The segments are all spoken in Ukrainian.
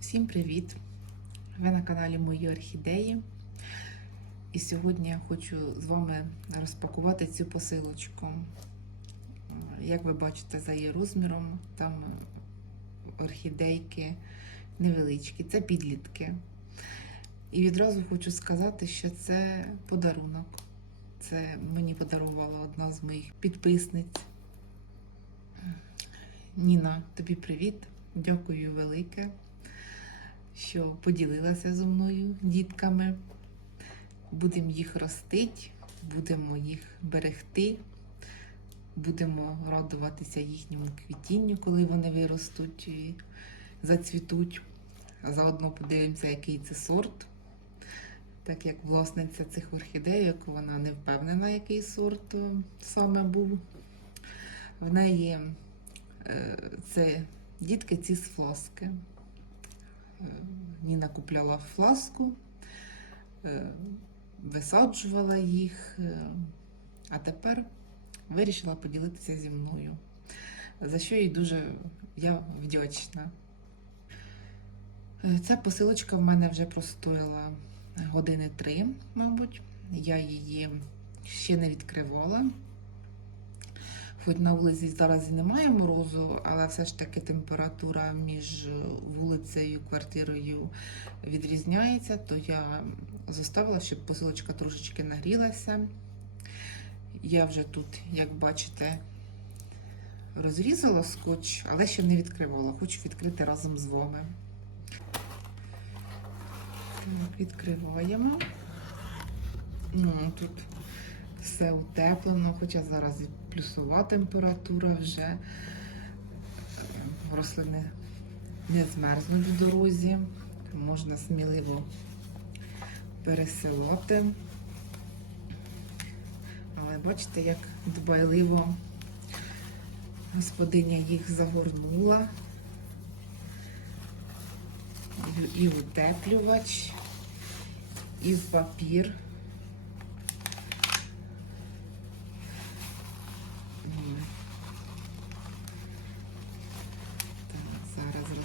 Всім привіт! Ви на каналі Мої Орхідеї. І сьогодні я хочу з вами розпакувати цю посилочку. Як ви бачите, за її розміром, там орхідейки невеличкі, це підлітки. І відразу хочу сказати, що це подарунок. Це мені подарувала одна з моїх підписниць. Ніна, тобі привіт. Дякую велике, що поділилася зі мною дітками. Будемо їх ростити, будемо їх берегти, будемо радуватися їхньому квітінню, коли вони виростуть і зацвітуть. Заодно подивимося, який це сорт. Так як власниця цих орхідейок, вона не впевнена, який сорт е, саме був. В неї е, це дітки ці з фласки. Е, Ніна купляла фласку, е, висаджувала їх, е, а тепер вирішила поділитися зі мною. За що їй дуже я вдячна. Ця посилочка в мене вже простояла години три, мабуть. Я її ще не відкривала. Хоч на вулиці зараз і немає морозу, але все ж таки температура між вулицею і квартирою відрізняється, то я заставила, щоб посилочка трошечки нагрілася. Я вже тут, як бачите, розрізала скотч, але ще не відкривала. Хочу відкрити разом з вами. Так, відкриваємо. Ну, тут все утеплено, хоча зараз і плюсова температура вже Е, рослини не змерзнуть в дорозі, можна сміливо пересилати. Але бачите, як дбайливо господиня їх загорнула. І утеплювач, і в папір. М. Так, зараз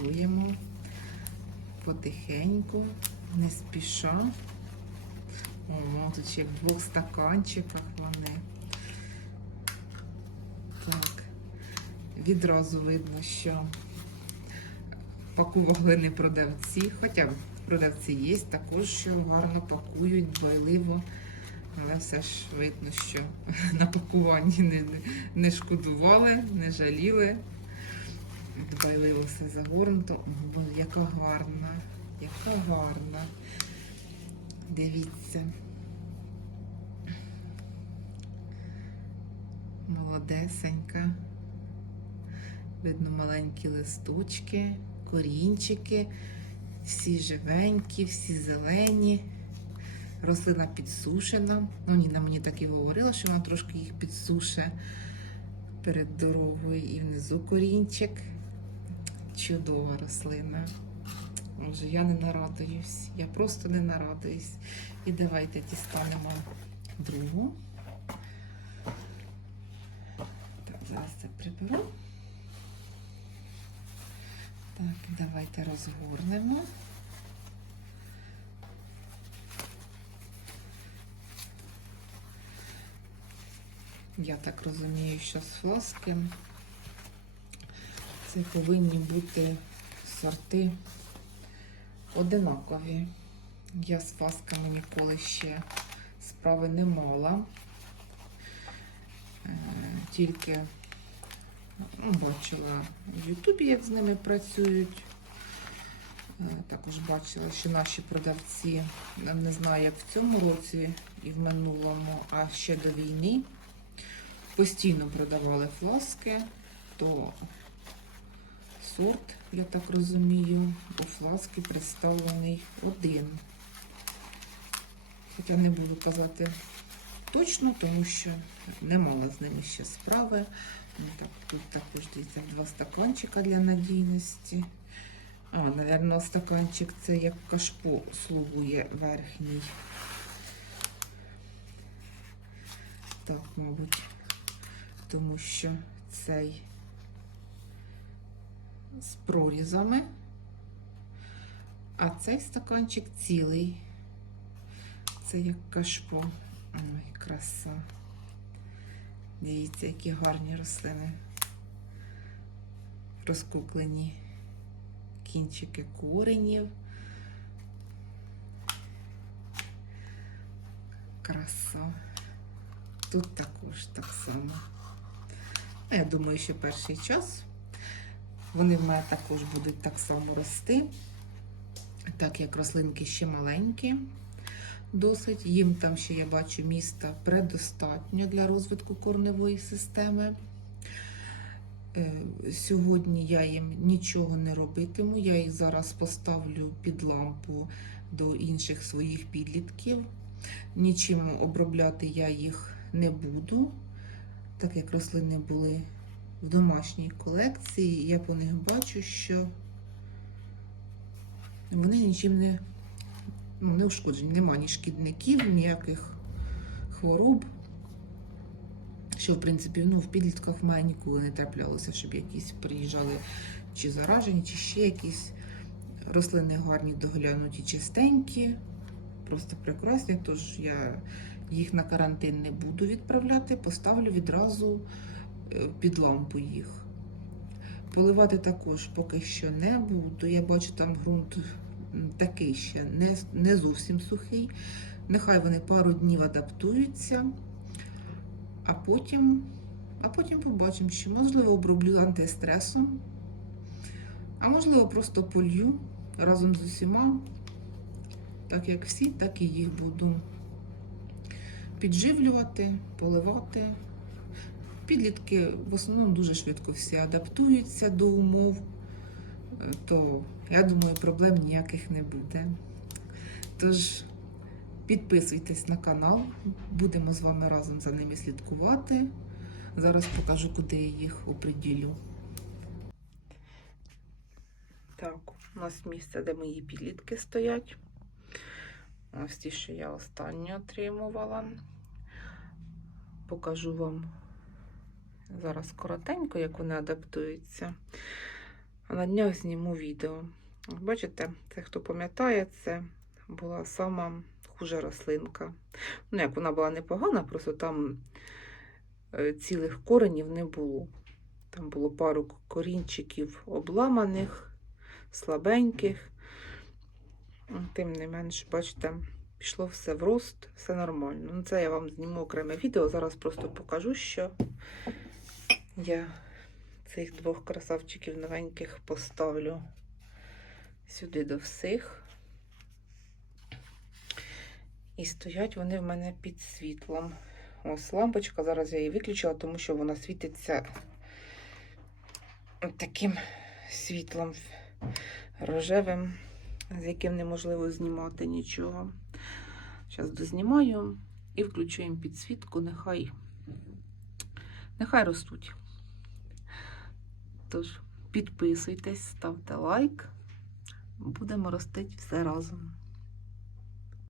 розпакуємо потихеньку, не спіша. О, тут ще в двох стаканчиках вони. Так, відразу видно, що пакували не продавці, хоча продавці є, також що гарно пакують, дбайливо. Але все ж видно, що на пакуванні не, не шкодували, не жаліли. Дбайливо все загорнуто. Яка гарна, яка гарна. Дивіться. Молодесенька. Видно маленькі листочки, корінчики, всі живенькі, всі зелені. Рослина підсушена. Ну, Ніна мені так і говорила, що вона трошки їх підсуше перед дорогою і внизу корінчик. Чудова рослина. Може, я не нарадуюсь, я просто не нарадуюсь. І давайте дістанемо другу. Так, зараз це приберу. Так, давайте розгорнемо. Я так розумію, що з флоски це повинні бути сорти одинакові. Я з фасками ніколи ще справи не мала. Е, Тільки ну, бачила в Ютубі, як з ними працюють. Е, Також бачила, що наші продавці, не знаю, як в цьому році і в минулому, а ще до війни, постійно продавали фласки, то сорт, я так розумію, у фласки представлений один. Хоча не буду казати точно, тому що не мала з ними ще справи. Так, тут також дивіться два стаканчика для надійності. А, напевно, стаканчик це як кашпо слугує верхній. Так, мабуть, тому що цей з прорізами А цей стаканчик цілий. Це як кашпо. Ой, краса. Дивіться, які гарні рослини. Розкуклені кінчики коренів. Краса. Тут також так само. Я думаю, що перший час вони в мене також будуть так само рости, так як рослинки ще маленькі, досить. Їм там ще я бачу міста предостатньо для розвитку корневої системи. Е, Сьогодні я їм нічого не робитиму. Я їх зараз поставлю під лампу до інших своїх підлітків. Нічим обробляти я їх не буду, так як рослини були в домашній колекції, я по них бачу, що вони нічим не, ну, не ушкоджені. Нема ні шкідників, ніяких хвороб. Що, в принципі, ну, в підлітках в мене ніколи не траплялося, щоб якісь приїжджали чи заражені, чи ще якісь рослини гарні, доглянуті, чистенькі, просто прекрасні. Тож я їх на карантин не буду відправляти, поставлю відразу під лампу їх. Поливати також поки що не буду. Я бачу, там ґрунт такий ще не, не зовсім сухий. Нехай вони пару днів адаптуються, а потім, а потім побачимо, що можливо оброблю антистресом, а можливо просто полью разом з усіма, так як всі, так і їх буду підживлювати, поливати. Підлітки в основному дуже швидко всі адаптуються до умов, е, то я думаю, проблем ніяких не буде. Тож підписуйтесь на канал, будемо з вами разом за ними слідкувати. Зараз покажу, куди я їх оприділю. Так, у нас місце, де мої підлітки стоять. Ось ті, що я останню отримувала. Покажу вам зараз коротенько, як вони адаптуються. А на днях зніму відео. Бачите, це хто пам'ятає, це була сама хужа рослинка. Ну, як вона була непогана, просто там е, цілих коренів не було. Там було пару корінчиків обламаних, слабеньких. Тим не менш, бачите, пішло все в рост, все нормально. Ну, це я вам зніму окреме відео. Зараз просто покажу, що я цих двох красавчиків новеньких поставлю сюди до всіх. І стоять вони в мене під світлом. Ось лампочка. Зараз я її виключила, тому що вона світиться таким світлом рожевим з яким неможливо знімати нічого. Зараз дознімаю і включуємо підсвітку, нехай, нехай ростуть. Тож, підписуйтесь, ставте лайк. Будемо ростити все разом.